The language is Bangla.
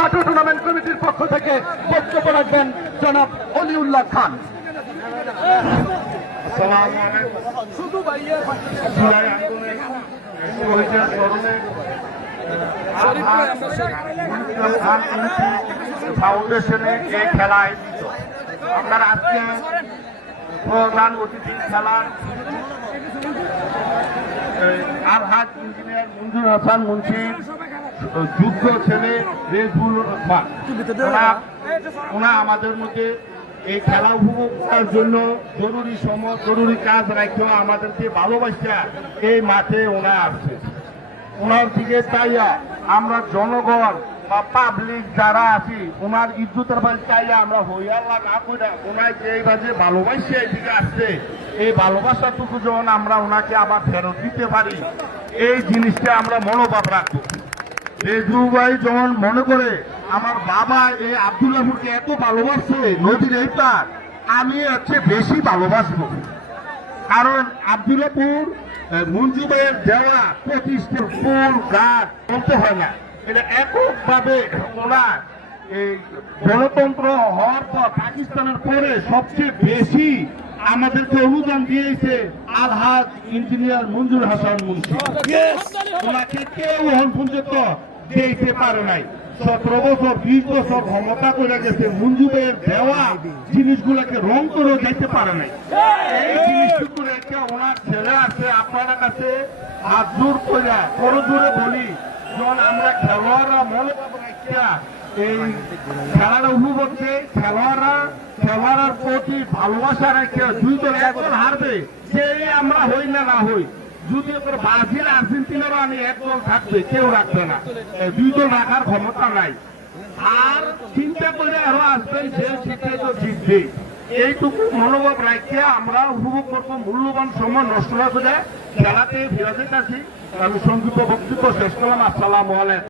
মাঠু টুর্নামেন্ট কমিটির পক্ষ থেকে বক্তব্য রাখবেন জনাব অলিউল্লাহ খান। ফাউন্ডেশনে এই খেলায় আপনারা আজকে প্রধান অতিথি খেলার আলহাজ ইঞ্জিনিয়ার মঞ্জুর হাসান মুন্সির যুদ্ধ ছেলে রেজবুল ওনা- আমাদের মধ্যে এই খেলা উপভোগ করার জন্য জরুরি সময় জরুরি কাজ রাখেও আমাদেরকে ভালোবাসা এই মাঠে ওনা আসছে। ওনার দিকে চাইয়া আমরা জনগণ বা পাবলিক যারা আছি, ওনার ইজ্জতের বাড়ি চাইয়া আমরা হইয়াল্লা না করে ওনার যে এইভাবে ভালোবাসে এদিকে আসছে, এই ভালোবাসাটুকু যখন আমরা ওনাকে আবার ফেরত দিতে পারি, এই জিনিসটা আমরা মনোভাব রাখব। রেজু ভাই যখন মনে করে আমার বাবা এই আব্দুল্লাহপুরকে এত ভালোবাসছে নদীর এই পার আমি হচ্ছে বেশি ভালোবাসবো। কারণ আব্দুল্লাপুর মঞ্জু ভাইয়ের দেওয়া প্রতিষ্ঠা ফুল গাছ বলতে হয় না। এটা এককভাবে ওনার এই গণতন্ত্র হওয়ার পর পাকিস্তানের পরে সবচেয়ে বেশি আমাদেরকে অনুদান দিয়েছে আলহাজ ইঞ্জিনিয়ার মঞ্জুর হাসান মুন্সি। ওনাকে কেউ এখন পর্যন্ত দিতে পারে নাই। সতেরো বছর, বিশ বছর ক্ষমতা করে গেছে, মঞ্জুবের দেওয়া জিনিসগুলোকে রং করে যেতে পারে নাই। এই রেখে ওনার ছেলে আছে আপনার কাছে হাত জোর করে বড় জোরে বলি যখন আমরা খেলোয়াড়রা মনে এই খেলাটা উপভোগ খেলোয়াড়রা, খেলোয়াড়ের প্রতি ভালোবাসা রেখে দুই দল এখন হারবে সেই আমরা হই না না হই। যদি ব্রাজিল আর্জেন্টিনারও আমি এক দল থাকবে, কেউ রাখবে না। দুই দল রাখার ক্ষমতা নাই। আর চিন্তা করে আরও আসবেন যে জিতবে তো জিতবে এইটুকু মনোভাব রাখিয়া আমরা উপভোগ করব, মূল্যবান সময় নষ্ট না করে খেলাতে ফিরে যেতে আছি। আমি সংক্ষিপ্ত বক্তব্য শেষ করলাম। আসসালাম আলাইকুম।